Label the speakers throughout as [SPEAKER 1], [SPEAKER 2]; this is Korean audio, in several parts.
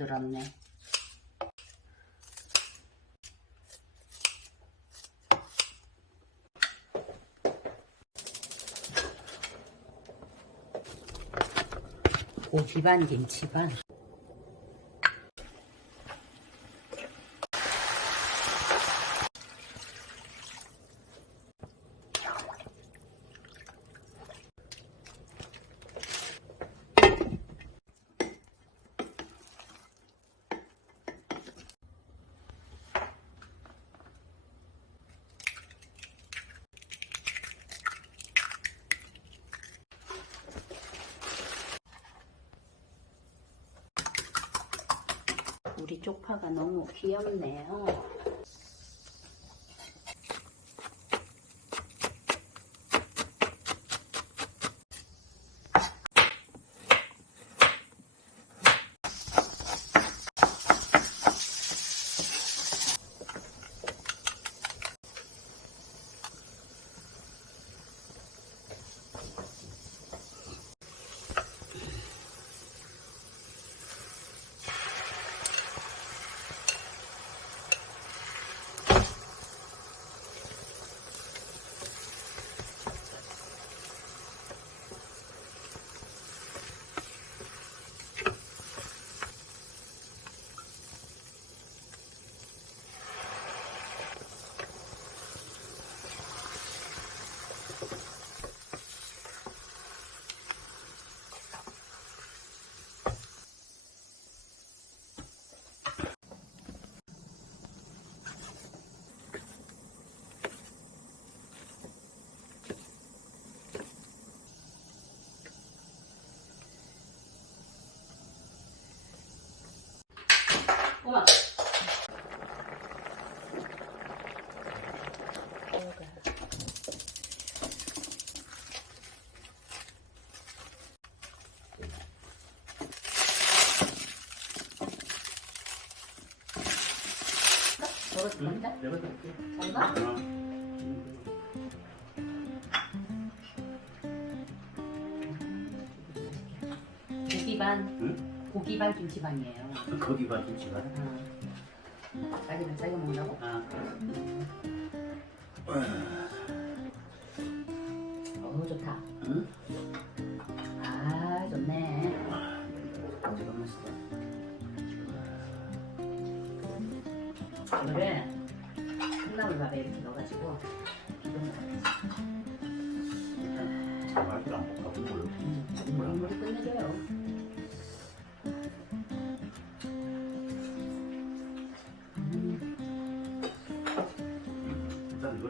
[SPEAKER 1] 부드럽네. 고기 반 김치 반. 쪽파가 너무 귀엽네요. 저거 뭔데?
[SPEAKER 2] 내가 줄게.
[SPEAKER 1] 저거? 고기 반,
[SPEAKER 2] 응?
[SPEAKER 1] 고기 반 김치 반이에요.
[SPEAKER 2] 거기 봐 김치가.
[SPEAKER 1] 어. 자기는 자기가 먹는다고?
[SPEAKER 2] 아.
[SPEAKER 1] 어우 좋다.
[SPEAKER 2] 응?
[SPEAKER 1] 아 좋네.
[SPEAKER 2] 어디가 맛있어?
[SPEAKER 1] 이거를 콩나물밥에 이렇게 넣어가지고 기름
[SPEAKER 2] 말도 안 먹고 국물.
[SPEAKER 1] 국물이 끝내줘요.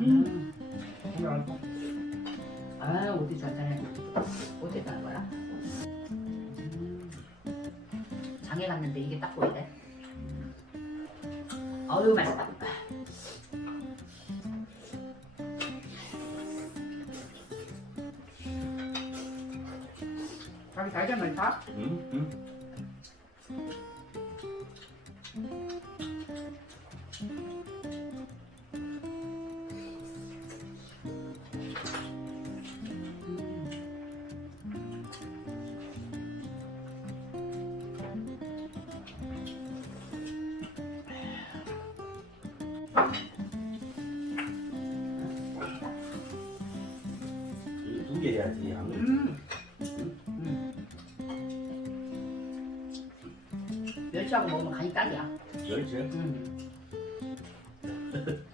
[SPEAKER 1] 음. 아 어디 잔잔해. 어디 가는 거야? 음, 장에 갔는데 이게 딱 보이네. 어유 맛있다. 자기 달걀 많다?
[SPEAKER 2] 응? 응? 두 개 해야지. 안 그래?
[SPEAKER 1] 음. 음. 멸치하고 먹으면 간이 딱이야.
[SPEAKER 2] 열지?
[SPEAKER 1] 음.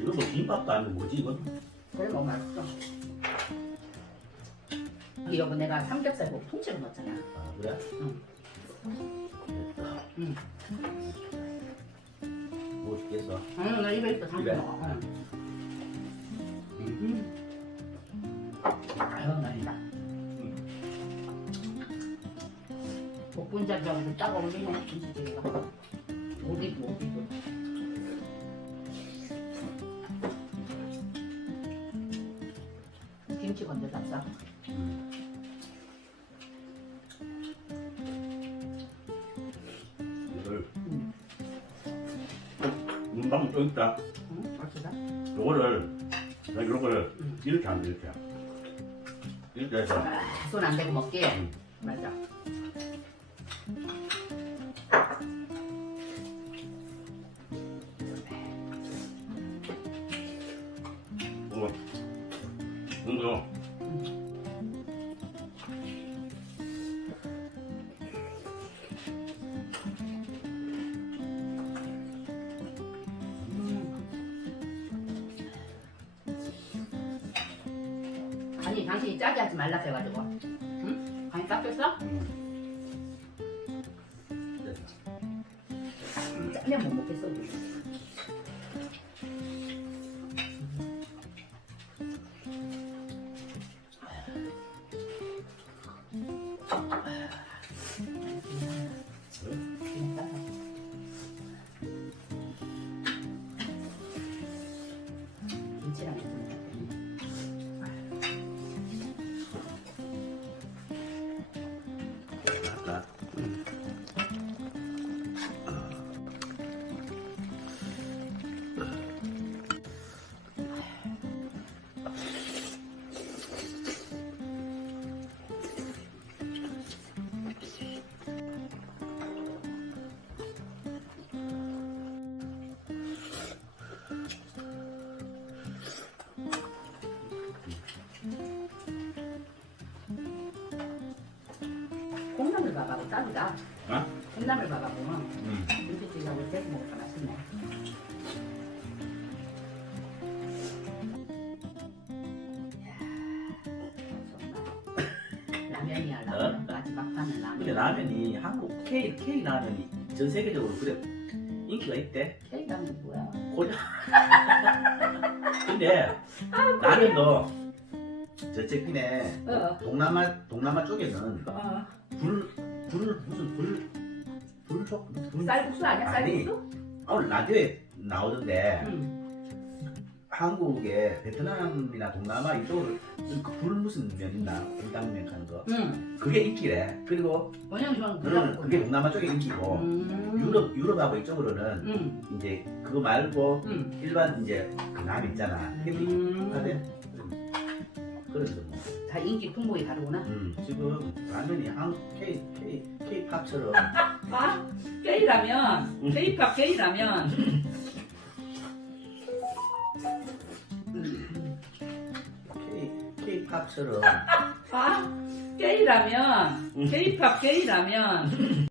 [SPEAKER 2] 이거 뭐 김밥도 아니고 뭐지 이건?
[SPEAKER 1] 그래 너무 맛있어. 여보 내가 삼겹살 뭐 통째로 넣었잖아.
[SPEAKER 2] 아 그래?
[SPEAKER 1] 응. 응.
[SPEAKER 2] 뭐 죽겠어?
[SPEAKER 1] 응, 나 입에 있어? 먹어. 응. 음. 아유 맛있다. 복분자하고 따가 올리면 김치찌개가 오디브 오디브 김치 건져
[SPEAKER 2] 이 문방 좀 있다.
[SPEAKER 1] 응? 어쩌다?
[SPEAKER 2] 요거를 나 요거를
[SPEAKER 1] 음.
[SPEAKER 2] 이렇게 하면 돼, 이렇게. 이렇게 해서
[SPEAKER 1] 손 안 대고 먹게
[SPEAKER 2] 음.
[SPEAKER 1] 맞아
[SPEAKER 2] 뭐이 거
[SPEAKER 1] 아니 당신이 짜게 하지 말라 해가지고 응? 간이?
[SPEAKER 2] 음. 됐어.
[SPEAKER 1] 짜면 못 먹겠어 콩나물 밥하고 따르다
[SPEAKER 2] 어?
[SPEAKER 1] 콩나물 밥하고
[SPEAKER 2] 음.
[SPEAKER 1] 김치찌개하고 대고 먹으니까 맛있네 라면이야 라면 마지막 판은
[SPEAKER 2] 근데
[SPEAKER 1] 라면
[SPEAKER 2] 라면이 한국 K K 라면이 전 세계적으로 그래 인기가 있대.
[SPEAKER 1] K 라면 뭐야
[SPEAKER 2] 고... 근데 라면도 저쪽 핀에
[SPEAKER 1] 어.
[SPEAKER 2] 동남아 동남아 쪽에는
[SPEAKER 1] 어.
[SPEAKER 2] 불, 불 무슨 불 불속 불
[SPEAKER 1] 쌀국수 아니야
[SPEAKER 2] 아니.
[SPEAKER 1] 쌀국수?
[SPEAKER 2] 오늘 라디오에 나오던데
[SPEAKER 1] 응.
[SPEAKER 2] 한국에 베트남이나 동남아 이쪽을 그불 무슨 면 있나 불당면 하는 거
[SPEAKER 1] 응.
[SPEAKER 2] 그게 인기래 그리고
[SPEAKER 1] 원영 좋아하는
[SPEAKER 2] 그거는
[SPEAKER 1] 불닭
[SPEAKER 2] 그게 동남아 쪽에 인기고
[SPEAKER 1] 음.
[SPEAKER 2] 유럽 유럽하고 이쪽으로는
[SPEAKER 1] 응.
[SPEAKER 2] 이제 그거 말고
[SPEAKER 1] 응.
[SPEAKER 2] 일반 이제 그남 있잖아
[SPEAKER 1] 음.
[SPEAKER 2] 하대
[SPEAKER 1] 뭐다 인기 풍부히 다르구나.
[SPEAKER 2] 음, 지금 라면이 한 K K K 팝처럼.
[SPEAKER 1] 아 게이라면 케이팝 게이라면.
[SPEAKER 2] K K 팝처럼.
[SPEAKER 1] 아 게이라면 케이팝 게이라면